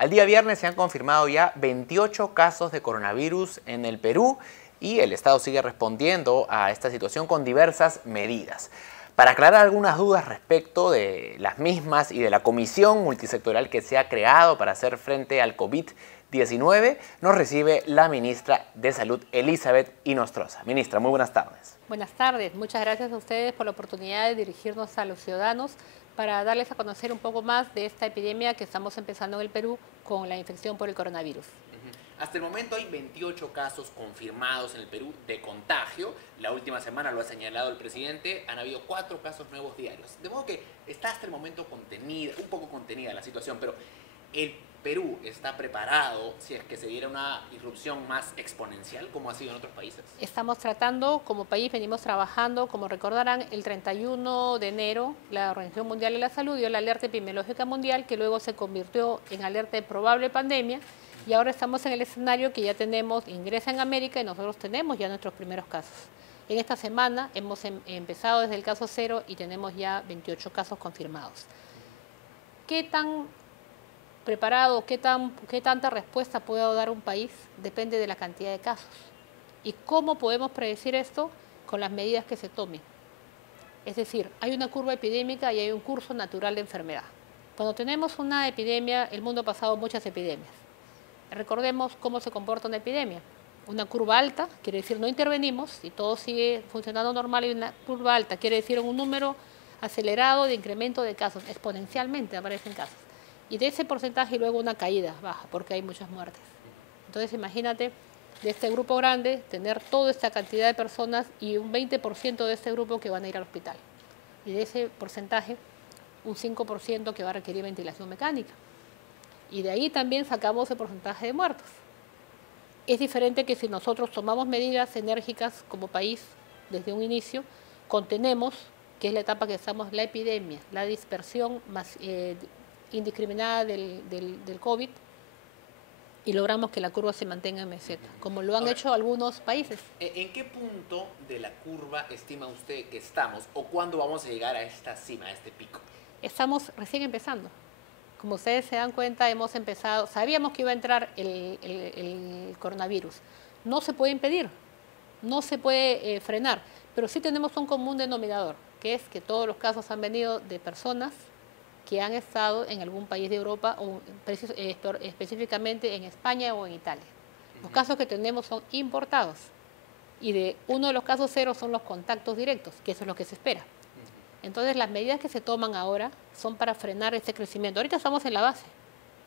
Al día viernes se han confirmado ya 28 casos de coronavirus en el Perú y el Estado sigue respondiendo a esta situación con diversas medidas. Para aclarar algunas dudas respecto de las mismas y de la comisión multisectorial que se ha creado para hacer frente al COVID-19, nos recibe la ministra de Salud, Elizabeth Inostroza. Ministra, muy buenas tardes. Buenas tardes, muchas gracias a ustedes por la oportunidad de dirigirnos a los ciudadanos para darles a conocer un poco más de esta epidemia que estamos empezando en el Perú con la infección por el coronavirus. Hasta el momento hay 28 casos confirmados en el Perú de contagio. La última semana, lo ha señalado el presidente, han habido 4 casos nuevos diarios. De modo que está hasta el momento contenida, un poco contenida la situación, pero ¿el Perú está preparado si es que se diera una irrupción más exponencial como ha sido en otros países? Estamos tratando, como país venimos trabajando, como recordarán, el 31 de enero la Organización Mundial de la Salud dio la alerta epidemiológica mundial que luego se convirtió en alerta de probable pandemia. Y ahora estamos en el escenario que ya tenemos, ingresa en América y nosotros tenemos ya nuestros primeros casos. En esta semana hemos empezado desde el caso 0 y tenemos ya 28 casos confirmados. ¿Qué tan preparado, qué tanta respuesta puede dar un país? Depende de la cantidad de casos. ¿Y cómo podemos predecir esto? Con las medidas que se tomen. Es decir, hay una curva epidémica y hay un curso natural de enfermedad. Cuando tenemos una epidemia, el mundo ha pasado muchas epidemias. Recordemos cómo se comporta una epidemia. Una curva alta quiere decir no intervenimos y todo sigue funcionando normal, y una curva alta quiere decir un número acelerado de incremento de casos, exponencialmente aparecen casos. Y de ese porcentaje luego una caída baja porque hay muchas muertes. Entonces imagínate de este grupo grande tener toda esta cantidad de personas y un 20% de este grupo que van a ir al hospital. Y de ese porcentaje un 5% que va a requerir ventilación mecánica. Y de ahí también sacamos el porcentaje de muertos. Es diferente que si nosotros tomamos medidas enérgicas como país desde un inicio, contenemos, que es la etapa que estamos, la epidemia, la dispersión indiscriminada del COVID, y logramos que la curva se mantenga en meseta, como lo han hecho algunos países. ¿En qué punto de la curva estima usted que estamos o cuándo vamos a llegar a esta cima, a este pico? Estamos recién empezando. Como ustedes se dan cuenta, hemos empezado, sabíamos que iba a entrar el coronavirus. No se puede impedir, no se puede frenar, pero sí tenemos un común denominador, que es que todos los casos han venido de personas que han estado en algún país de Europa o específicamente en España o en Italia. Los casos que tenemos son importados y de uno de los casos 0 son los contactos directos, que eso es lo que se espera. Entonces las medidas que se toman ahora son para frenar ese crecimiento. Ahorita estamos en la base.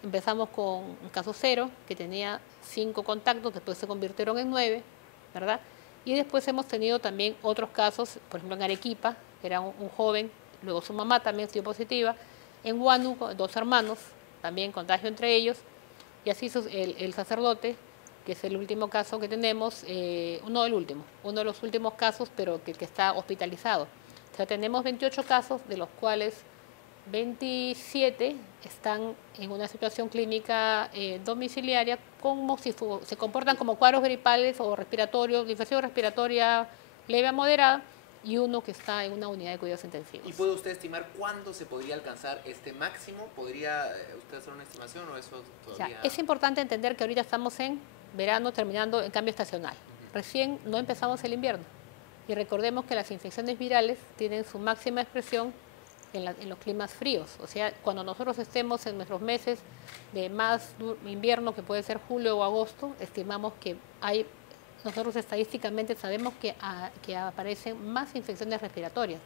Empezamos con un caso 0 que tenía 5 contactos, después se convirtieron en 9, ¿verdad? Y después hemos tenido también otros casos, por ejemplo en Arequipa, que era un joven, luego su mamá también dio positiva. En Huánuco, 2 hermanos, también contagio entre ellos. Y así el sacerdote, que es el último caso que tenemos, uno de los últimos casos, pero que está hospitalizado. O sea, tenemos 28 casos, de los cuales 27 están en una situación clínica domiciliaria, como si se comportan como cuadros gripales o respiratorios, de infección respiratoria leve a moderada, y uno que está en una unidad de cuidados intensivos. ¿Y puede usted estimar cuándo se podría alcanzar este máximo? ¿Podría usted hacer una estimación o eso todavía...? Es importante entender que ahorita estamos en verano, terminando en cambio estacional. Recién no empezamos el invierno. Y recordemos que las infecciones virales tienen su máxima expresión en los climas fríos. O sea, cuando nosotros estemos en nuestros meses de más invierno, que puede ser julio o agosto, estimamos que nosotros estadísticamente sabemos que aparecen más infecciones respiratorias.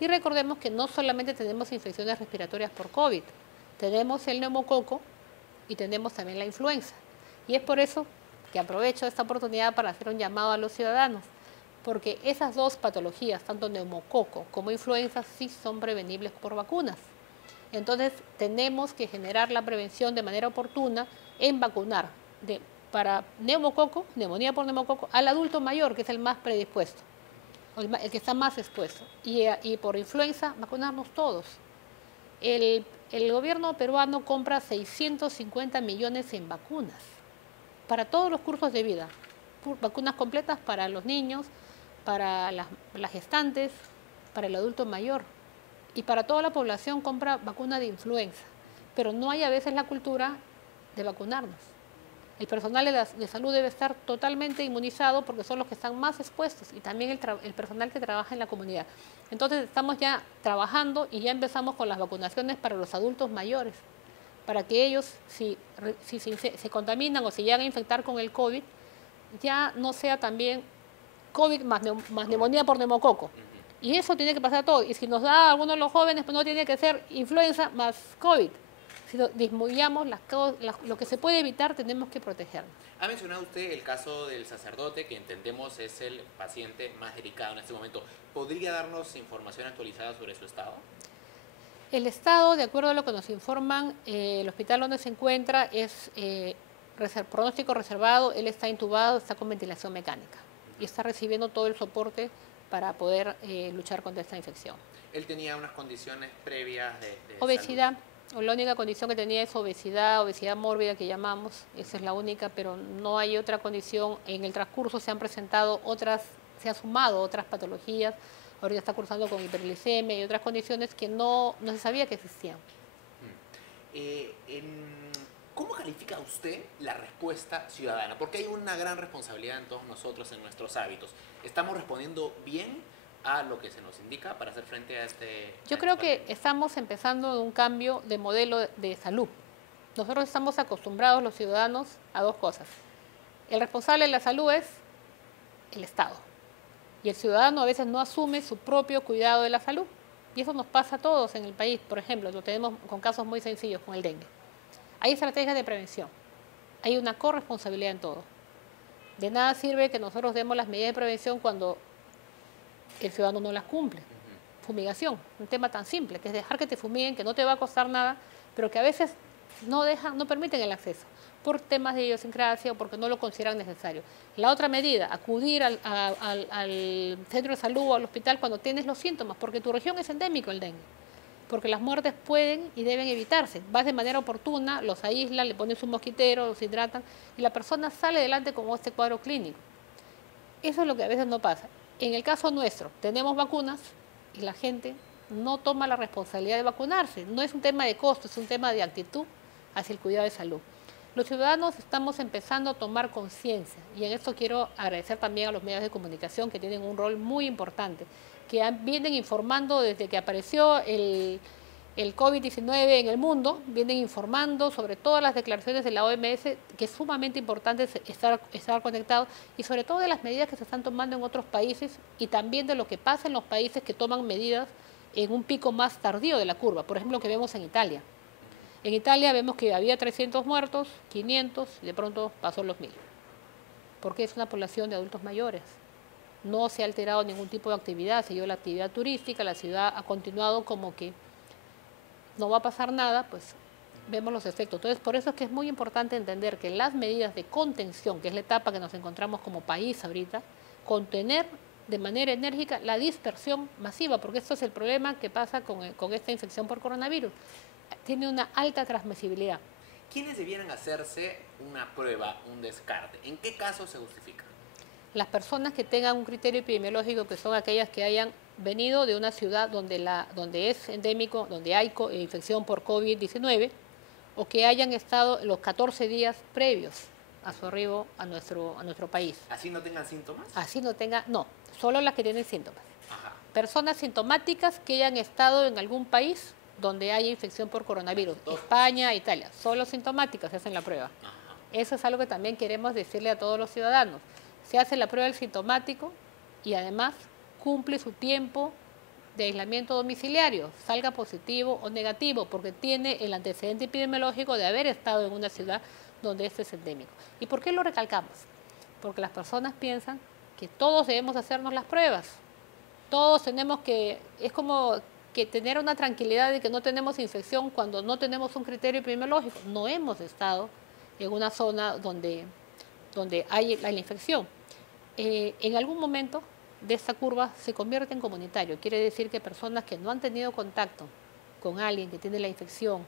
Y recordemos que no solamente tenemos infecciones respiratorias por COVID, tenemos el neumococo y tenemos también la influenza. Y es por eso que aprovecho esta oportunidad para hacer un llamado a los ciudadanos, porque esas dos patologías, tanto neumococo como influenza, sí son prevenibles por vacunas. Entonces, tenemos que generar la prevención de manera oportuna en vacunar para neumococo, neumonía por neumococo, al adulto mayor, que es el más predispuesto, el que está más expuesto. Y por influenza, vacunarnos todos. El gobierno peruano compra 650 millones en vacunas para todos los cursos de vida. Vacunas completas para los niños, para las gestantes, para el adulto mayor. Y para toda la población compra vacuna de influenza. Pero no hay a veces la cultura de vacunarnos. El personal de salud debe estar totalmente inmunizado porque son los que están más expuestos y también el personal que trabaja en la comunidad. Entonces estamos ya trabajando y ya empezamos con las vacunaciones para los adultos mayores, para que ellos, si se contaminan o se llegan a infectar con el COVID, ya no sea también COVID más neumonía por neumococo. Y eso tiene que pasar todo. Y si nos da a algunos de los jóvenes, pues no tiene que ser influenza más COVID. Si disminuyamos lo que se puede evitar, tenemos que protegernos. Ha mencionado usted el caso del sacerdote, que entendemos es el paciente más delicado en este momento. ¿Podría darnos información actualizada sobre su estado? El estado, de acuerdo a lo que nos informan, el hospital donde se encuentra es pronóstico reservado, él está intubado, está con ventilación mecánica y está recibiendo todo el soporte para poder luchar contra esta infección. ¿Él tenía unas condiciones previas de obesidad? Salud? La única condición que tenía es obesidad mórbida que llamamos, esa es la única, pero no hay otra condición. En el transcurso se han presentado se han sumado otras patologías, ahorita está cursando con hiperglicemia y otras condiciones que no se sabía que existían. ¿Cómo califica usted la respuesta ciudadana? Porque hay una gran responsabilidad en todos nosotros, en nuestros hábitos. ¿Estamos respondiendo bien a lo que se nos indica para hacer frente a este... Yo creo que estamos empezando un cambio de modelo de salud. Nosotros estamos acostumbrados, los ciudadanos, a dos cosas. El responsable de la salud es el Estado. Y el ciudadano a veces no asume su propio cuidado de la salud. Y eso nos pasa a todos en el país. Por ejemplo, lo tenemos con casos muy sencillos, con el dengue. Hay estrategias de prevención. Hay una corresponsabilidad en todo. De nada sirve que nosotros demos las medidas de prevención cuando el ciudadano no las cumple. Fumigación, un tema tan simple, que es dejar que te fumiguen, que no te va a costar nada, pero que a veces no permiten el acceso, por temas de idiosincrasia o porque no lo consideran necesario. La otra medida, acudir al centro de salud o al hospital cuando tienes los síntomas, porque tu región es endémico el dengue, porque las muertes pueden y deben evitarse. Vas de manera oportuna, los aíslan, le pones un mosquitero, los hidratan, y la persona sale adelante con este cuadro clínico. Eso es lo que a veces no pasa. En el caso nuestro, tenemos vacunas y la gente no toma la responsabilidad de vacunarse. No es un tema de costo, es un tema de actitud hacia el cuidado de salud. Los ciudadanos estamos empezando a tomar conciencia y en esto quiero agradecer también a los medios de comunicación que tienen un rol muy importante, que vienen informando desde que apareció el COVID-19 en el mundo, vienen informando sobre todas las declaraciones de la OMS, que es sumamente importante estar conectados, y sobre todo de las medidas que se están tomando en otros países y también de lo que pasa en los países que toman medidas en un pico más tardío de la curva, por ejemplo, que vemos en Italia. En Italia vemos que había 300 muertos, 500, y de pronto pasó los 1000, porque es una población de adultos mayores. No se ha alterado ningún tipo de actividad, se dio la actividad turística, la ciudad ha continuado como que no va a pasar nada, pues vemos los efectos. Entonces, por eso es que es muy importante entender que las medidas de contención, que es la etapa que nos encontramos como país ahorita, contener de manera enérgica la dispersión masiva, porque esto es el problema que pasa con esta infección por coronavirus. Tiene una alta transmisibilidad. ¿Quiénes debieran hacerse una prueba, un descarte? ¿En qué caso se justifica? Las personas que tengan un criterio epidemiológico, que son aquellas que hayan venido de una ciudad donde es endémico, donde hay infección por COVID-19, o que hayan estado los 14 días previos a su arribo a nuestro país. ¿Así no tengan síntomas? Así no no, solo las que tienen síntomas. Ajá. Personas sintomáticas que hayan estado en algún país donde haya infección por coronavirus, España, Italia, solo sintomáticas se hacen la prueba. Ajá. Eso es algo que también queremos decirle a todos los ciudadanos. Se hace la prueba del sintomático y además cumple su tiempo de aislamiento domiciliario, salga positivo o negativo, porque tiene el antecedente epidemiológico de haber estado en una ciudad donde este es endémico. ¿Y por qué lo recalcamos? Porque las personas piensan que todos debemos hacernos las pruebas. Todos tenemos es como que tener una tranquilidad de que no tenemos infección cuando no tenemos un criterio epidemiológico. No hemos estado en una zona donde hay la infección. En algún momento de esta curva se convierte en comunitario. Quiere decir que personas que no han tenido contacto con alguien que tiene la infección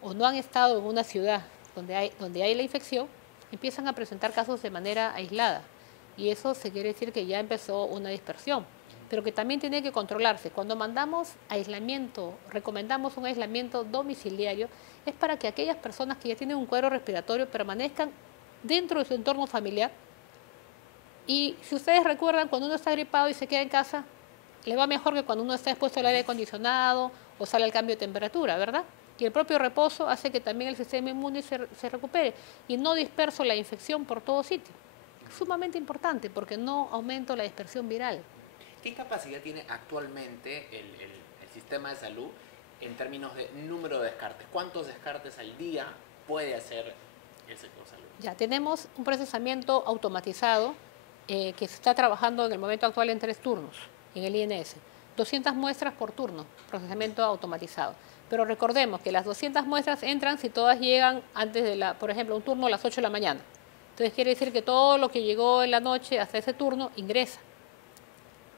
o no han estado en una ciudad donde hay la infección, empiezan a presentar casos de manera aislada. Y eso se quiere decir que ya empezó una dispersión. pero que también tiene que controlarse. Cuando mandamos aislamiento, recomendamos un aislamiento domiciliario, es para que aquellas personas que ya tienen un cuadro respiratorio permanezcan dentro de su entorno familiar. Y si ustedes recuerdan, cuando uno está gripado y se queda en casa, le va mejor que cuando uno está expuesto al aire acondicionado o sale al cambio de temperatura, ¿verdad? Y el propio reposo hace que también el sistema inmune se recupere y no disperso la infección por todo sitio. Es sumamente importante porque no aumento la dispersión viral. ¿Qué capacidad tiene actualmente el sistema de salud en términos de número de descartes? ¿Cuántos descartes al día puede hacer el sector salud? Ya tenemos un procesamiento automatizado que se está trabajando en el momento actual en 3 turnos en el INS. 200 muestras por turno, procesamiento automatizado. Pero recordemos que las 200 muestras entran si todas llegan antes de por ejemplo, un turno a las 8 de la mañana. Entonces quiere decir que todo lo que llegó en la noche hasta ese turno ingresa.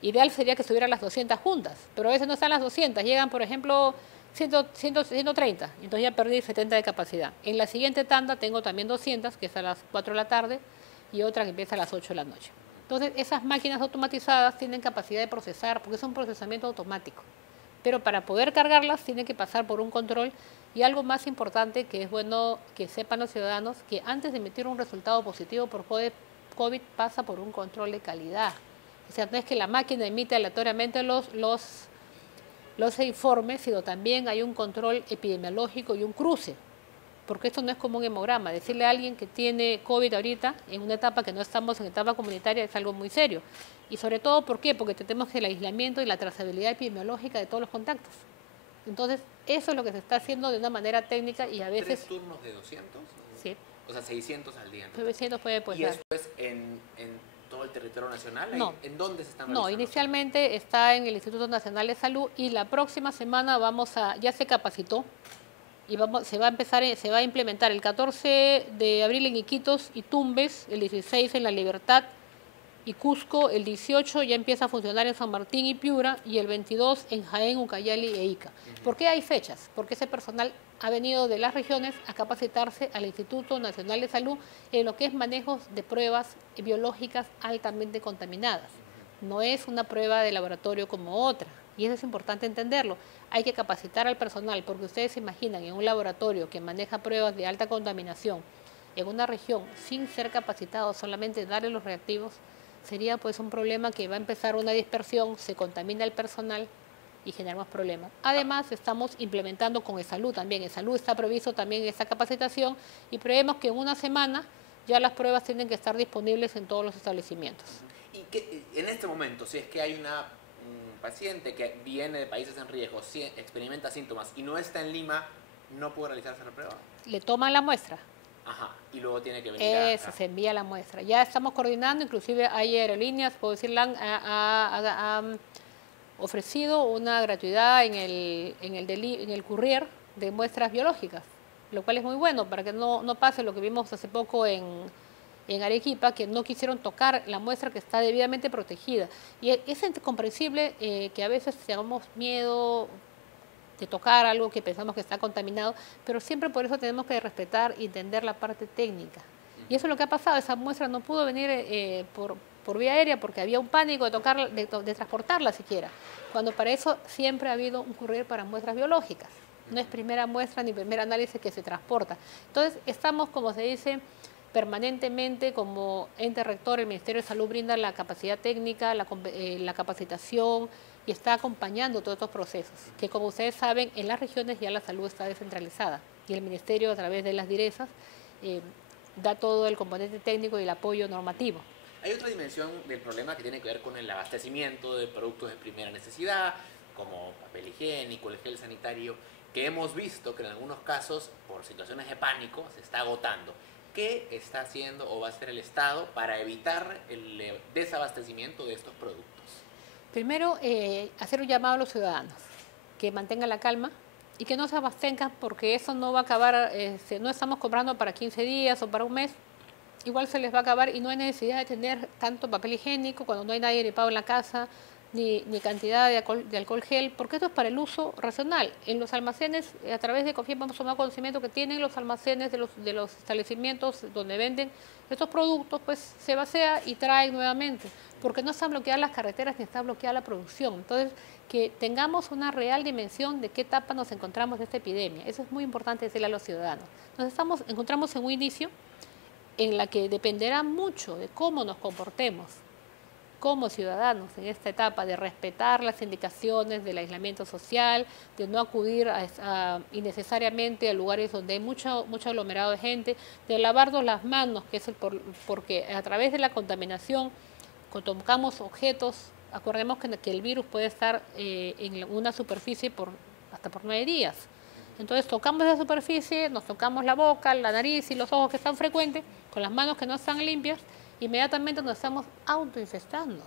Ideal sería que estuvieran las 200 juntas, pero a veces no están las 200, llegan, por ejemplo, 130, entonces ya perdí 70 de capacidad. En la siguiente tanda tengo también 200, que es a las 4 de la tarde, y otra que empieza a las 8 de la noche. Entonces, esas máquinas automatizadas tienen capacidad de procesar, porque es un procesamiento automático. Pero para poder cargarlas, tienen que pasar por un control. Y algo más importante, que es bueno que sepan los ciudadanos, que antes de emitir un resultado positivo por COVID, pasa por un control de calidad. O sea, no es que la máquina emite aleatoriamente los informes, sino también hay un control epidemiológico y un cruce. Porque esto no es como un hemograma. Decirle a alguien que tiene COVID ahorita, en una etapa que no estamos en etapa comunitaria, es algo muy serio. Y sobre todo, ¿por qué? Porque tenemos el aislamiento y la trazabilidad epidemiológica de todos los contactos. Entonces, eso es lo que se está haciendo de una manera técnica y a veces... ¿3 turnos de 200? Sí. O sea, 600 al día. 900 puede ¿Y dar. esto es en todo el territorio nacional? No. ¿En dónde se están realizando? No, inicialmente está en el Instituto Nacional de Salud y la próxima semana ya se capacitó y se va a implementar el 14 de abril en Iquitos y Tumbes, el 16 en La Libertad y Cusco, el 18 ya empieza a funcionar en San Martín y Piura y el 22 en Jaén, Ucayali e Ica. ¿Por qué hay fechas? Porque ese personal ha venido de las regiones a capacitarse al Instituto Nacional de Salud en lo que es manejos de pruebas biológicas altamente contaminadas. No es una prueba de laboratorio como otra, y eso es importante entenderlo. Hay que capacitar al personal, porque ustedes se imaginan en un laboratorio que maneja pruebas de alta contaminación en una región sin ser capacitado, solamente darle los reactivos, sería pues un problema que va a empezar una dispersión, se contamina el personal y generamos problemas. Además, estamos implementando con ESalud también. ESalud está previsto también esta capacitación y prevemos que en una semana ya las pruebas tienen que estar disponibles en todos los establecimientos. Y que en este momento, si es que hay un paciente que viene de países en riesgo, experimenta síntomas y no está en Lima, ¿no puede realizarse la prueba? Le toman la muestra. Ajá, y luego tiene que venir Eso, se envía la muestra. Ya estamos coordinando, inclusive hay aerolíneas, puedo decir, han ofrecido una gratuidad en el courier de muestras biológicas, lo cual es muy bueno para que no pase lo que vimos hace poco en Arequipa, que no quisieron tocar la muestra que está debidamente protegida. Y es comprensible que a veces tengamos miedo de tocar algo que pensamos que está contaminado, pero siempre por eso tenemos que respetar y entender la parte técnica. Y eso es lo que ha pasado, esa muestra no pudo venir por vía aérea porque había un pánico de transportarla siquiera, cuando para eso siempre ha habido un courier para muestras biológicas. No es primera muestra ni primer análisis que se transporta. Entonces estamos, como se dice, permanentemente como ente rector, el Ministerio de Salud brinda la capacidad técnica, la capacitación y está acompañando todos estos procesos, que como ustedes saben, en las regiones ya la salud está descentralizada y el Ministerio a través de las direzas da todo el componente técnico y el apoyo normativo. Hay otra dimensión del problema que tiene que ver con el abastecimiento de productos de primera necesidad, como papel higiénico, el gel sanitario, que hemos visto que en algunos casos, por situaciones de pánico, se está agotando. ¿Qué está haciendo o va a hacer el Estado para evitar el desabastecimiento de estos productos? Primero, hacer un llamado a los ciudadanos, que mantengan la calma y que no se abstengan porque eso no va a acabar, no estamos comprando para 15 días o para un mes, igual se les va a acabar y no hay necesidad de tener tanto papel higiénico cuando no hay nadie gripado en la casa, ni cantidad de alcohol gel, porque esto es para el uso racional. En los almacenes, a través de COFIEP hemos tomado conocimiento que tienen los almacenes de los establecimientos donde venden estos productos, pues se vacía y traen nuevamente, porque no están bloqueadas las carreteras ni está bloqueada la producción. Entonces, que tengamos una real dimensión de qué etapa nos encontramos de esta epidemia. Eso es muy importante decirle a los ciudadanos. Encontramos en un inicio en la que dependerá mucho de cómo nos comportemos como ciudadanos en esta etapa, de respetar las indicaciones del aislamiento social, de no acudir innecesariamente a lugares donde hay mucho aglomerado de gente, de lavarnos las manos, que es porque a través de la contaminación, cuando tocamos objetos, acordemos que el virus puede estar en una superficie hasta por 9 días. Entonces tocamos esa superficie, nos tocamos la boca, la nariz y los ojos que están frecuentes, con las manos que no están limpias, inmediatamente nos estamos autoinfestando.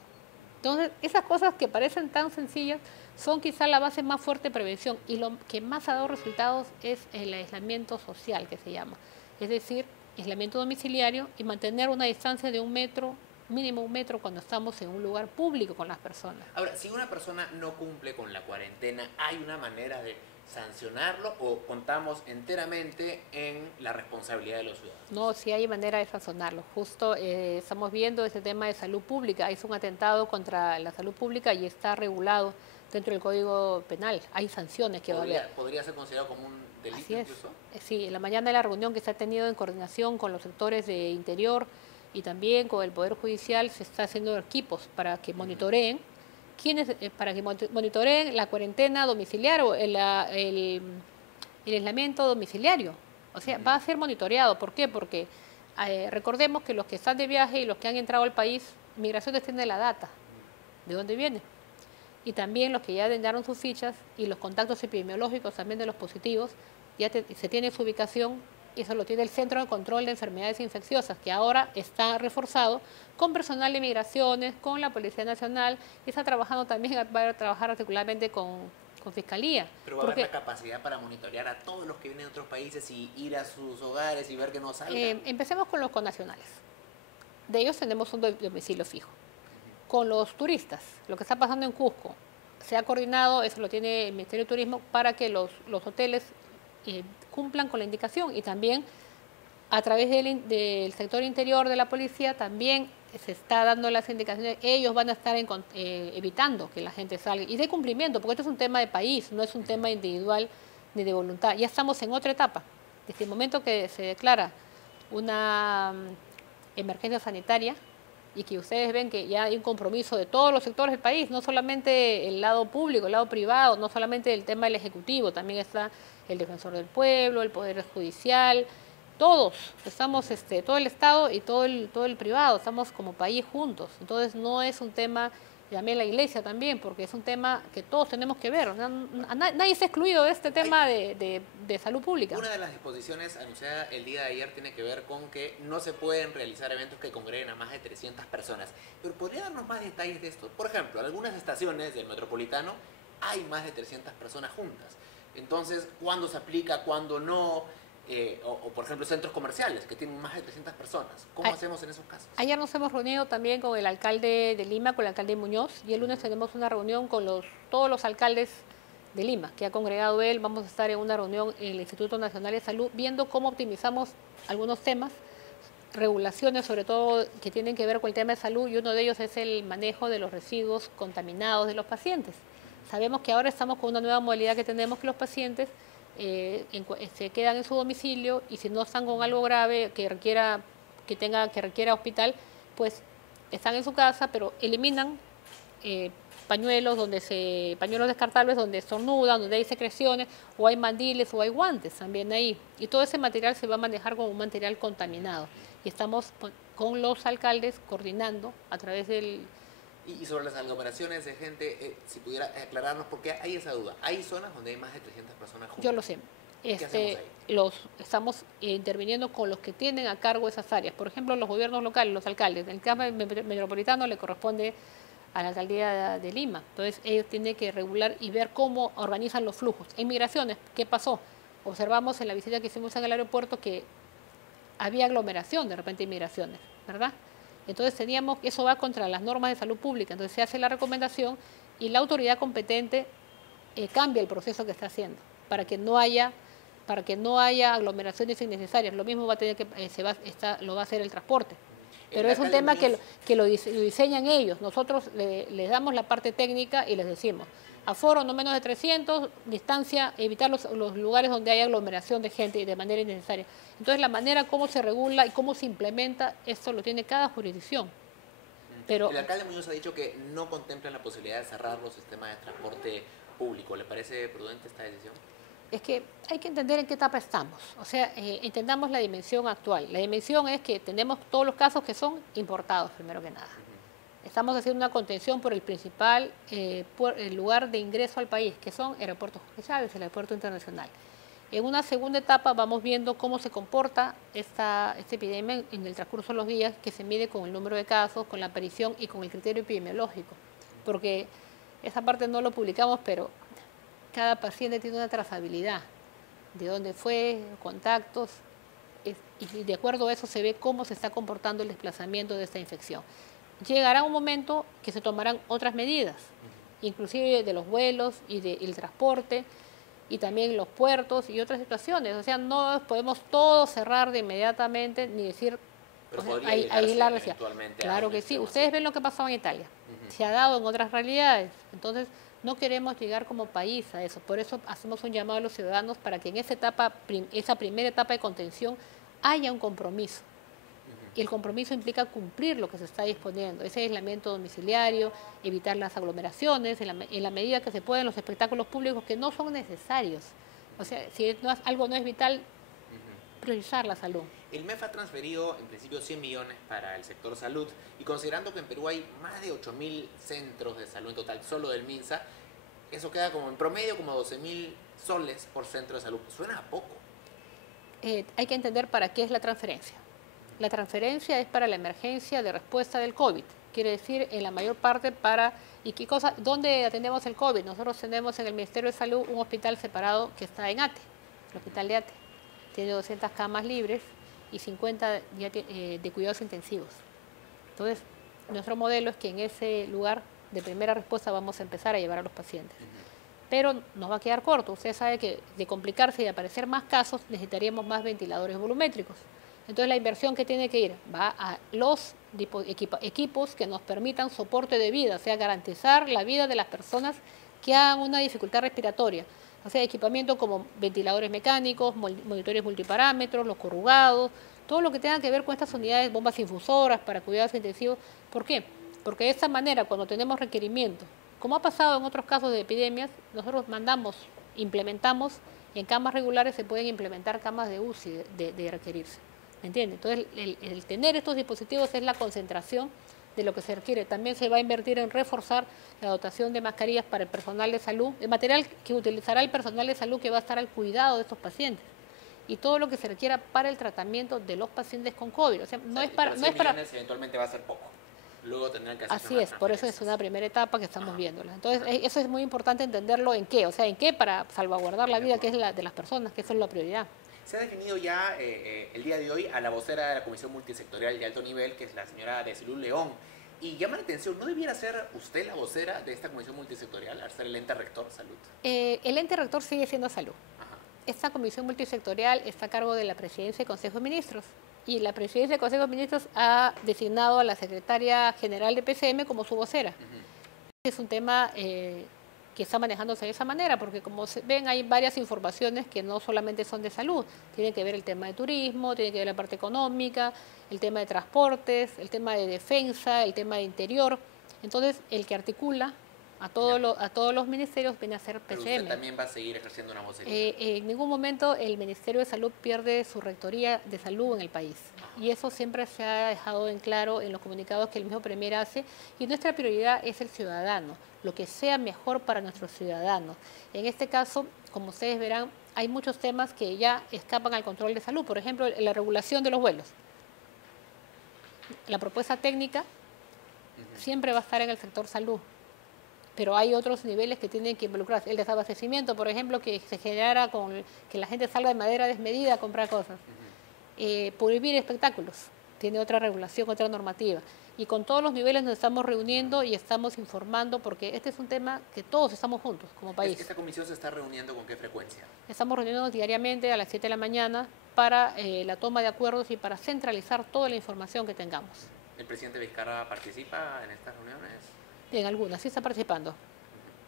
Entonces, esas cosas que parecen tan sencillas son quizá la base más fuerte de prevención, y lo que más ha dado resultados es el aislamiento social, que se llama. Es decir, aislamiento domiciliario y mantener una distancia de 1 metro, mínimo 1 metro cuando estamos en un lugar público con las personas. Ahora, si una persona no cumple con la cuarentena, ¿hay una manera de sancionarlo o contamos enteramente en la responsabilidad de los ciudadanos? No, sí hay manera de sancionarlo. Justo estamos viendo ese tema de salud pública. Es un atentado contra la salud pública y está regulado dentro del Código Penal. Hay sanciones que va a haber. ¿Podría ser considerado como un delito? Así es. Incluso? Sí, en la mañana de la reunión que se ha tenido en coordinación con los sectores de Interior y también con el Poder Judicial, se está haciendo equipos para que monitoreen para que monitoreen la cuarentena domiciliaria o el aislamiento domiciliario. O sea, va a ser monitoreado. ¿Por qué? Porque recordemos que los que están de viaje y los que han entrado al país, Migraciones tiene la data de dónde vienen. Y también los que ya llenaron sus fichas y los contactos epidemiológicos también de los positivos, se tiene su ubicación, y eso lo tiene el Centro de Control de Enfermedades Infecciosas, que ahora está reforzado con personal de Migraciones, con la Policía Nacional, y está trabajando también, va a trabajar articuladamente con Fiscalía. Pero va a haber la capacidad para monitorear a todos los que vienen de otros países y ir a sus hogares y ver que no salgan. Empecemos con los connacionales. De ellos tenemos un domicilio fijo. Con los turistas, lo que está pasando en Cusco, se ha coordinado, eso lo tiene el Ministerio de Turismo, para que los hoteles cumplan con la indicación, y también a través del sector interior de la policía también se está dando las indicaciones. Ellos van a estar evitando que la gente salga, y de cumplimiento, porque esto es un tema de país, no es un tema individual ni de voluntad. Ya estamos en otra etapa. Desde el momento que se declara una emergencia sanitaria y que ustedes ven que ya hay un compromiso de todos los sectores del país, no solamente el lado público, el lado privado, no solamente el tema del Ejecutivo, también está el Defensor del Pueblo, el Poder Judicial, todos, estamos, todo el Estado y todo el privado, estamos como país juntos. Entonces no es un tema, llamé a la Iglesia también, porque es un tema que todos tenemos que ver. Nadie se ha excluido de este tema de salud pública. Una de las disposiciones anunciada el día de ayer tiene que ver con que no se pueden realizar eventos que congreguen a más de 300 personas. Pero ¿podría darnos más detalles de esto? Por ejemplo, en algunas estaciones del Metropolitano hay más de 300 personas juntas. Entonces, ¿cuándo se aplica? ¿Cuándo no? O por ejemplo, centros comerciales que tienen más de 300 personas. ¿Cómo hacemos en esos casos? Ayer nos hemos reunido también con el alcalde de Lima, con el alcalde Muñoz, y el lunes tenemos una reunión con todos los alcaldes de Lima, que ha congregado él. Vamos a estar en una reunión en el Instituto Nacional de Salud, viendo cómo optimizamos algunos temas, regulaciones sobre todo que tienen que ver con el tema de salud, y uno de ellos es el manejo de los residuos contaminados de los pacientes. Sabemos que ahora estamos con una nueva modalidad que tenemos, que los pacientes se quedan en su domicilio, y si no están con algo grave que requiera hospital, pues están en su casa, pero eliminan pañuelos descartables donde estornudan, donde hay secreciones, o hay mandiles o hay guantes también ahí, y todo ese material se va a manejar como un material contaminado, y estamos con los alcaldes coordinando a través del... Y sobre las aglomeraciones de gente, si pudiera aclararnos, porque hay esa duda. Hay zonas donde hay más de 300 personas juntas. Yo lo sé. ¿Qué hacemos ahí? Estamos interviniendo con los que tienen a cargo esas áreas. Por ejemplo, los gobiernos locales, los alcaldes. En el caso metropolitano le corresponde a la alcaldía de Lima. Entonces, ellos tienen que regular y ver cómo organizan los flujos. En migraciones, ¿qué pasó? Observamos en la visita que hicimos en el aeropuerto que había aglomeración de repente en migraciones, ¿verdad? Entonces eso va contra las normas de salud pública. Entonces se hace la recomendación y la autoridad competente cambia el proceso que está haciendo para que no haya aglomeraciones innecesarias. Lo mismo va a tener que lo va a hacer el transporte. Pero es un tema que lo diseñan ellos. Nosotros les damos la parte técnica y les decimos, aforo no menos de 300, distancia, evitar los lugares donde hay aglomeración de gente de manera innecesaria. Entonces, la manera como se regula y cómo se implementa, esto lo tiene cada jurisdicción. Pero el alcalde Muñoz ha dicho que no contemplan la posibilidad de cerrar los sistemas de transporte público. ¿Le parece prudente esta decisión? Es que hay que entender en qué etapa estamos. O sea, entendamos la dimensión actual. La dimensión es que tenemos todos los casos que son importados, primero que nada. Estamos haciendo una contención por el principal el lugar de ingreso al país, que son aeropuertos comerciales, el aeropuerto internacional. En una segunda etapa vamos viendo cómo se comporta esta epidemia en el transcurso de los días, que se mide con el número de casos, con la aparición y con el criterio epidemiológico. Porque esa parte no lo publicamos, pero cada paciente tiene una trazabilidad de dónde fue, contactos, y de acuerdo a eso se ve cómo se está comportando el desplazamiento de esta infección. Llegará un momento que se tomarán otras medidas, inclusive de los vuelos y del transporte, y también los puertos y otras situaciones. O sea, no podemos todo cerrar de inmediatamente ni decir, aislar. Claro que sí. Ustedes ven lo que pasó en Italia. Se ha dado en otras realidades. Entonces, no queremos llegar como país a eso. Por eso hacemos un llamado a los ciudadanos para que en esa primera etapa de contención haya un compromiso. Y el compromiso implica cumplir lo que se está disponiendo, ese aislamiento domiciliario, evitar las aglomeraciones, en la medida que se pueden los espectáculos públicos que no son necesarios. O sea, si algo no es vital, priorizar la salud. El MEF ha transferido en principio 100 millones para el sector salud y considerando que en Perú hay más de 8.000 centros de salud en total, solo del MINSA, eso queda como en promedio como 12.000 soles por centro de salud. Suena a poco. Hay que entender para qué es la transferencia. La transferencia es para la emergencia de respuesta del COVID. Quiere decir, en la mayor parte ¿Y qué cosa? ¿Dónde atendemos el COVID? Nosotros tenemos en el Ministerio de Salud un hospital separado que está en ATE, el hospital de ATE. Tiene 200 camas libres y 50 de cuidados intensivos. Entonces, nuestro modelo es que en ese lugar de primera respuesta vamos a empezar a llevar a los pacientes. Pero nos va a quedar corto. Usted sabe que de complicarse y de aparecer más casos, necesitaríamos más ventiladores volumétricos. Entonces, la inversión que tiene que ir va a los equipos que nos permitan soporte de vida, o sea, garantizar la vida de las personas que hagan una dificultad respiratoria. O sea, equipamiento como ventiladores mecánicos, monitores multiparámetros, los corrugados, todo lo que tenga que ver con estas unidades, bombas infusoras para cuidados intensivos. ¿Por qué? Porque de esta manera, cuando tenemos requerimientos, como ha pasado en otros casos de epidemias, nosotros implementamos, en camas regulares se pueden implementar camas de UCI de requerirse. ¿Me entiende? Entonces, el tener estos dispositivos es la concentración de lo que se requiere. También se va a invertir en reforzar la dotación de mascarillas para el personal de salud, el material que utilizará el personal de salud que va a estar al cuidado de estos pacientes. Y todo lo que se requiera para el tratamiento de los pacientes con COVID. O sea, no es para... eventualmente va a ser poco. Luego tendrán que hacer Así es, por eso es una primera etapa que estamos viéndola. Entonces, eso es muy importante entenderlo en qué. O sea, en qué para salvaguardar la vida que es de las personas, que eso es la prioridad. Se ha definido ya el día de hoy a la vocera de la Comisión Multisectorial de Alto Nivel, que es la señora Desilu León. Y llama la atención, ¿no debiera ser usted la vocera de esta Comisión Multisectorial, al ser el ente rector, Salud? El ente rector sigue siendo Salud. Ajá. Esta Comisión Multisectorial está a cargo de la Presidencia del Consejo de Ministros. Y la Presidencia del Consejo de Ministros ha designado a la Secretaria General de PCM como su vocera. Es un tema que está manejándose de esa manera, porque como ven hay varias informaciones que no solamente son de salud, tienen que ver el tema de turismo, tiene que ver la parte económica, el tema de transportes, el tema de defensa, el tema de interior. Entonces, el que articula a todos los ministerios viene a ser PCM. Pero usted también va a seguir ejerciendo una vocería. En ningún momento el Ministerio de Salud pierde su rectoría de salud en el país. Y eso siempre se ha dejado en claro en los comunicados que el mismo Premier hace. Y nuestra prioridad es el ciudadano, lo que sea mejor para nuestros ciudadanos. En este caso, como ustedes verán, hay muchos temas que ya escapan al control de salud. Por ejemplo, la regulación de los vuelos. La propuesta técnica siempre va a estar en el sector salud. Pero hay otros niveles que tienen que involucrarse. El desabastecimiento, por ejemplo, que se generara con que la gente salga de manera desmedida a comprar cosas. Prohibir espectáculos. tiene otra regulación, otra normativa. Y con todos los niveles nos estamos reuniendo y estamos informando, porque este es un tema que todos estamos juntos como país. ¿Esta comisión se está reuniendo con qué frecuencia? Estamos reuniéndonos diariamente a las 7 de la mañana para la toma de acuerdos y para centralizar toda la información que tengamos. ¿El presidente Vizcarra participa en estas reuniones? En algunas, sí está participando.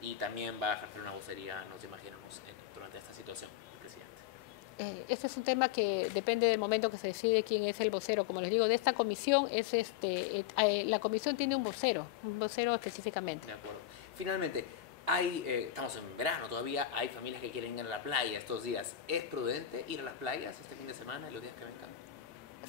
Y también va a ejercer una vocería, nos imaginamos, durante esta situación, el presidente. Este es un tema que depende del momento que se decide quién es el vocero. Como les digo, de esta comisión, la comisión tiene un vocero específicamente. De acuerdo. Finalmente, estamos en verano todavía, hay familias que quieren ir a la playa estos días. ¿Es prudente ir a las playas este fin de semana y los días que vengan?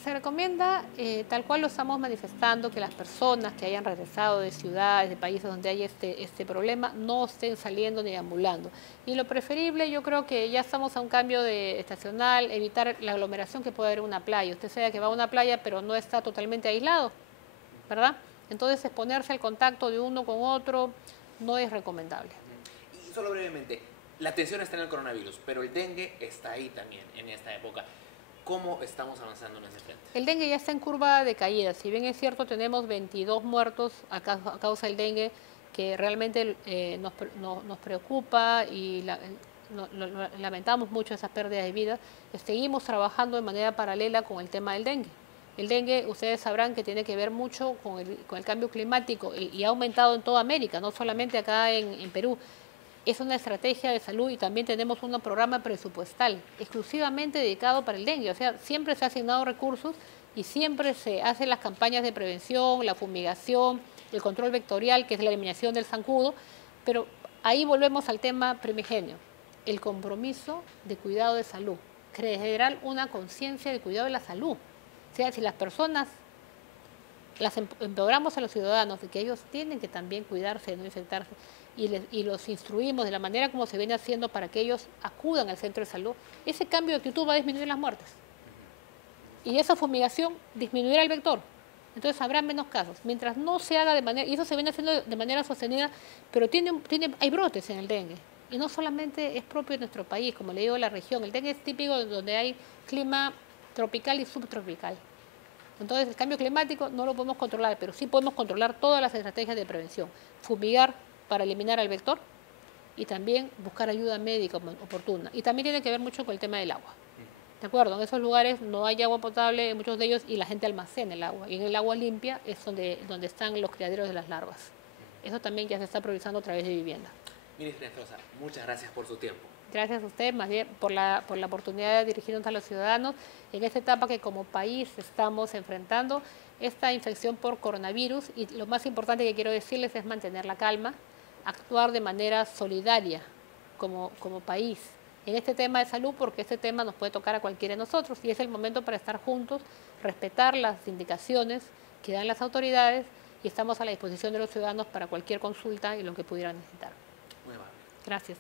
Se recomienda, tal cual lo estamos manifestando, que las personas que hayan regresado de ciudades, de países donde hay este problema, no estén saliendo ni ambulando. Y lo preferible, yo creo que ya estamos a un cambio estacional, evitar la aglomeración que puede haber en una playa. Usted sabe que va a una playa, pero no está totalmente aislado, ¿verdad? Entonces, exponerse al contacto de uno con otro no es recomendable. Y solo brevemente, la atención está en el coronavirus, pero el dengue está ahí también en esta época. ¿Cómo estamos avanzando en ese frente? El dengue ya está en curva de caída. Si bien es cierto, tenemos 22 muertos a causa del dengue, que realmente nos preocupa y lamentamos mucho esas pérdidas de vida, seguimos trabajando de manera paralela con el tema del dengue. El dengue, ustedes sabrán que tiene que ver mucho con el cambio climático y ha aumentado en toda América, no solamente acá en Perú. Es una estrategia de salud y también tenemos un programa presupuestal exclusivamente dedicado para el dengue. O sea, siempre se han asignado recursos y siempre se hacen las campañas de prevención, la fumigación, el control vectorial, que es la eliminación del zancudo. Pero ahí volvemos al tema primigenio, el compromiso de cuidado de salud, generar una conciencia de cuidado de la salud. O sea, si las personas las empoderamos a los ciudadanos de que ellos tienen que también cuidarse de no infectarse y los instruimos de la manera como se viene haciendo para que ellos acudan al centro de salud, ese cambio de actitud va a disminuir las muertes. Y esa fumigación disminuirá el vector. Entonces habrá menos casos. Mientras no se haga de manera, y eso se viene haciendo de manera sostenida, pero hay brotes en el dengue. Y no solamente es propio de nuestro país, como le digo, la región. El dengue es típico donde hay clima tropical y subtropical. Entonces el cambio climático no lo podemos controlar, pero sí podemos controlar todas las estrategias de prevención. Fumigar para eliminar al vector y también buscar ayuda médica oportuna. Y también tiene que ver mucho con el tema del agua. ¿De acuerdo? En esos lugares no hay agua potable, en muchos de ellos, y la gente almacena el agua. Y en el agua limpia es donde están los criaderos de las larvas. Eso también ya se está priorizando a través de vivienda. Ministra Inestrosa, muchas gracias por su tiempo. Gracias a usted, más bien, por la oportunidad de dirigirnos a los ciudadanos en esta etapa que como país estamos enfrentando, esta infección por coronavirus. Y lo más importante que quiero decirles es mantener la calma, actuar de manera solidaria como país en este tema de salud, porque este tema nos puede tocar a cualquiera de nosotros y es el momento para estar juntos, respetar las indicaciones que dan las autoridades y estamos a la disposición de los ciudadanos para cualquier consulta y lo que pudieran necesitar. Muy amable. Gracias.